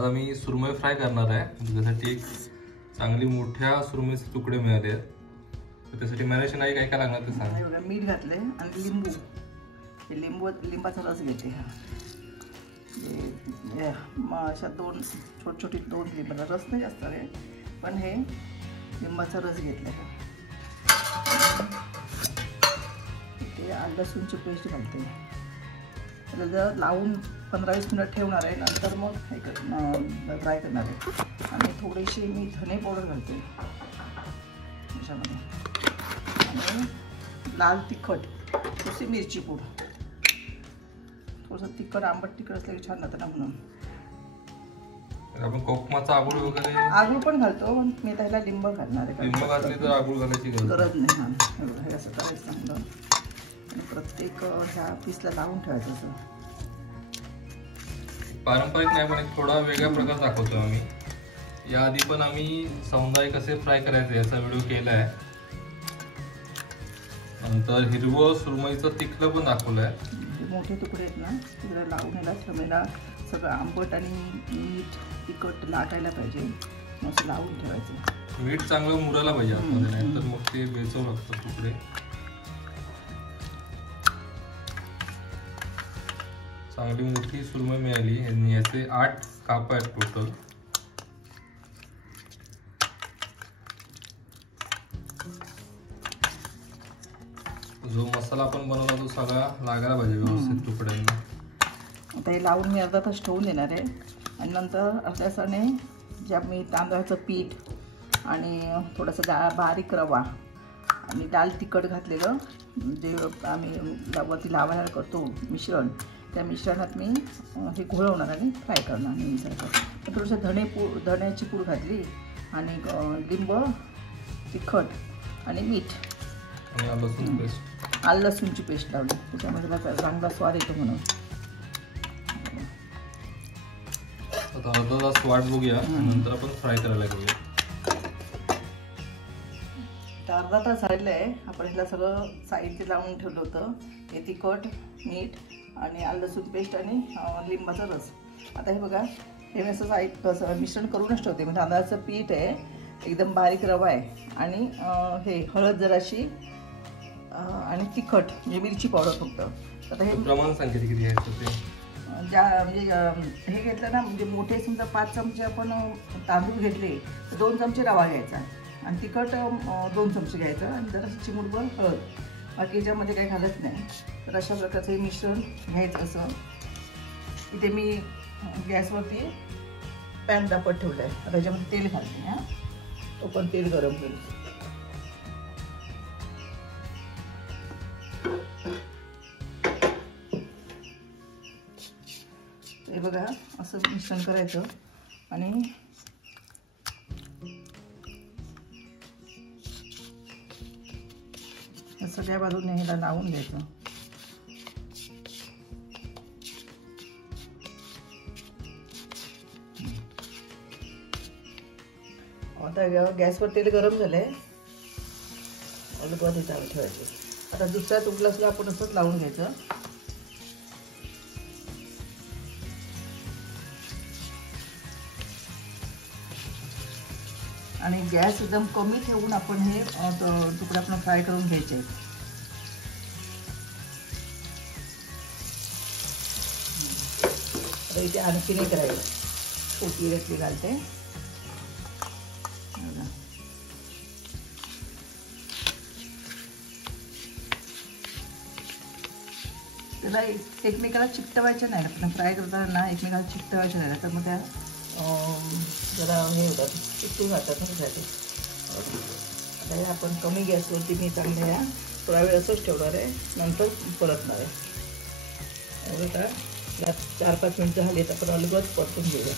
आज आम्ही सुरमई फ्राय करणार आहे। त्यासाठी एक चांगली मोठ्या सुरमईचे तुकडे मिळाले आहेत। तर त्यासाठी मॅरिनेशन आहे काय काय लागणार ते सांग। बघा मीठ घातले आणि लिंबू, हे लिंबाचा रस घेते। अशा दोन छोटी लिंबाचा रस नाही जास्त आहे, पण हे लिंबाचा रस घेतला। ते आलं लसूणची पेस्ट घालते। त्याला जर लावून 15-20 मिनिट ठेवणार आहे, नंतर मग हे फ्राय करणार आहे। आणि थोडीशी मी धने पावडर घालते त्याच्यामध्ये, आणि लाल तिखट, थोडीशी मिरची पूड, थोडंसं तिखट आंबट तिखट असलं की छान राहतं ना म्हणून। आपण कोकमाचा आगुळ वगैरे आगुळ पण घालतो, पण मी त्याला लिंब घालणार आहे। लिंब घातली तर आगुळ घालायची गरज नाही। हां हे असं करायचं चांगलं, आणि प्रत्येक ह्या पीसला लावून ठेवायचं। असं पारंपरिक नाही पण एक थोडा वेगळा प्रकार दाखवतो आम्ही। याआधी पण आम्ही सौंदाई कसे फ्राय करायचे याचा व्हिडिओ केला आहे। नंतर हिरवं सुरमईचं तिखलं पण दाखवलं आहे। मोठे तुकडे आहेत ना, तिकडे लावून ह्याला सुरमईला सगळं आंबट आणि मीठ तिखट लाटायला पाहिजे, असं लावून ठेवायचं। मीठ चांगलं मुरायला पाहिजे आतमध्ये, नाहीतर मग ते बेचव लागतात तुकडे। चांगली मोठी सुरमई मिळाली आणि याचे 8 काप आहेत टोटल। जो मसाला आपण बनवला तो सगळा लागायला पाहिजे व्यवस्थित तुकड्यांना। आता हे लावून मी अर्धा तास ठेवून देणार आहे, आणि नंतर असल्याने ज्या मी तांदळाचं पीठ आणि थोडंसं बारीक रवा आणि लाल तिखट घातलेलं जे आम्ही वरती लावायला करतो मिश्रण, त्या मिश्रणात मी हे घोळवणार आणि फ्राय करणार नेहमीसारखं। थोडंसं धण्याची पूड घातली, आणि लिंब, तिखट आणि मीठ आणि आलं लसूणची पेस्ट लावली, त्याच्यामध्ये चांगला स्वाद येतो म्हणून। आता अर्धा तास वाट बघूया, नंतर आपण फ्राय करायला घेऊया। अर्धा तास झालेलं आहे, आपण ह्याला सगळं साईडला लावून ठेवलं होतं। हे तिखट, मीठ आणि आलं लसूण पेस्ट आणि लिंबाचा रस। आता हे बघा, हे मी असं मिश्रण करूनच ठेवते। म्हणजे तांदळाचं पीठ आहे, एकदम बारीक रवा आहे, आणि हे हळद जराशी, आणि तिखट म्हणजे मिरची पावडर फक्त। आता हे प्रमाण सांगते किती घ्यायचं ते। ज्या म्हणजे हे घेतलं ना, म्हणजे मोठे समजा 5 चमचे आपण तांदूळ घेतले तर 2 चमचे रवा घ्यायचा, आणि तिखट 2 चमचे घ्यायचं, आणि जराशी चिमूटभर हळद, बाकी याच्यामध्ये काही घालत नाही। तर अशा प्रकारचं हे मिश्रण घ्यायचं। असं इथे मी गॅसवरती पॅन तापत ठेवलं आहे, आता त्याच्यामध्ये तेल घालते। हां, तो पण तेल गरम होईल। हे बघा, असं मिश्रण करायचं, आणि सगळ्या बाजूने ह्याला लावून घ्यायचं। आता गॅसवर तेल गरम झालंय, अलगद चालू ठेवायचं। आता दुसऱ्या तुकडा सुद्धा आपण असंच लावून घ्यायचं, आणि गॅस एकदम कमी ठेवून आपण हे तुकडे आपण फ्राय करून घ्यायचे आहेत। आता इथे आणखी नाही करायचं, छोटी रेटली घालते। त्याला एकमेकाला चिकटवायचं नाही, आपण फ्राय करताना एकमेकाला चिकटवायचं नाही, तर मग त्या जरा हे होतात, चिकटून जातात त्यासाठी। आता हे आपण कमी गॅसवरती मी चांगल्या थोडा वेळ असंच ठेवणार आहे, नंतर परतणार आहे। एवढं का 4-5 मिनिटं झाली तर आपण अलगद परतून घेऊया।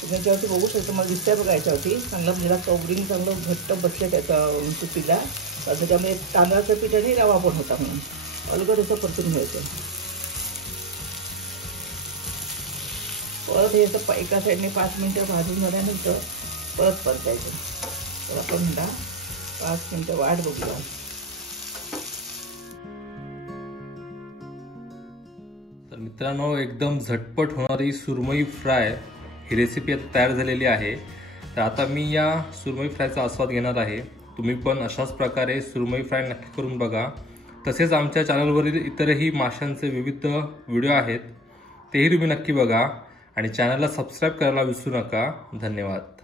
तुम्ही याच्यावरती बघू शकता, मला दिसतंय बघा, याच्यावरती चांगला म्हणजे कवरिंग चांगलं घट्ट बसलं त्याच्या सुट्टीला, त्याच्यामुळे तांदळाचं पीठ आणि रवा पण होता, म्हणून अलगद असं परतून घ्यायचं। परत हे असं एका साईडने 5 मिनिटं भाजून झाल्यानंतर परत परतायचं। तर आपण 5 मिनिटं वाट बघूया। तर मित्रांनो, एकदम झटपट होणारी सुरमई फ्राय ही रेसिपी आता तयार झालेली आहे. तर आता मी या सुरमई फ्रायचा आस्वाद घेणार आहे. तुम्ही पण अशाच प्रकारे सुरमई फ्राय नक्की करून बघा. तसेच आमच्या चॅनलवरील इतरही माशांचे विविध व्हिडिओ आहेत, तेही तुम्ही नक्की बघा आणि चॅनलला सबस्क्राईब करायला विसरू नका. धन्यवाद.